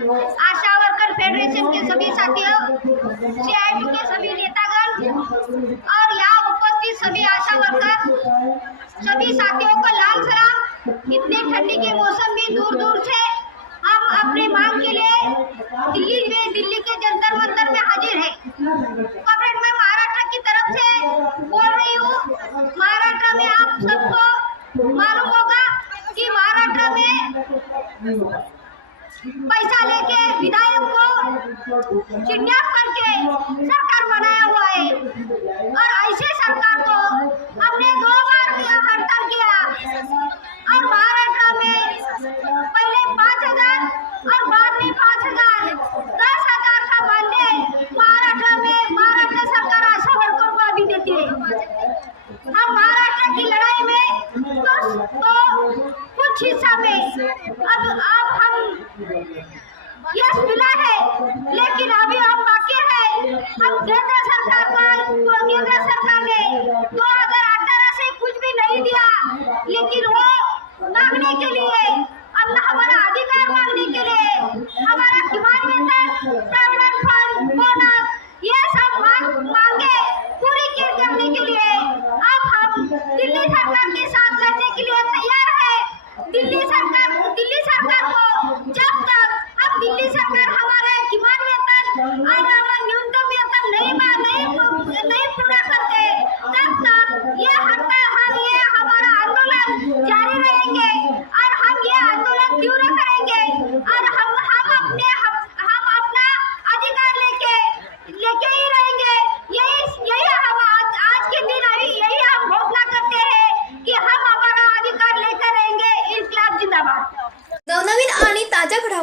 आशा worker federation के सभी साथियों के सभी नेतागण, और यहाँ उपस्थित सभी आशा वर्कर, सभी साथियों को लाल सलाम। इतने ठंडी के मौसम भी दूर दूर से हम अपने मांग के लिए दिल्ली में, दिल्ली के जंतर मंतर में हाजिर है। महाराष्ट्र की तरफ़ से बोल रही हूँ, महाराष्ट्र में आप सबको मालूम होगा कि महाराष्ट्र में पैसा लेके विधायक को किडनैप करके सरकार बनाया हुआ है। और ऐसे सरकार को हमने दो बार हड़ताल किया। और महाराष्ट्र में पहले पाँच हज़ार और बाद में पाँच हज़ार। दस हज़ार का मानदेय महाराष्ट्र में महाराष्ट्र सरकार आशा वर्कर को अभी देती है। हम महाराष्ट्र की लड़ाई में तो, तो कुछ हिस्सा में। अब अब हम यश मिला है। लेकिन अभी हम बाकी है। हम केंद्र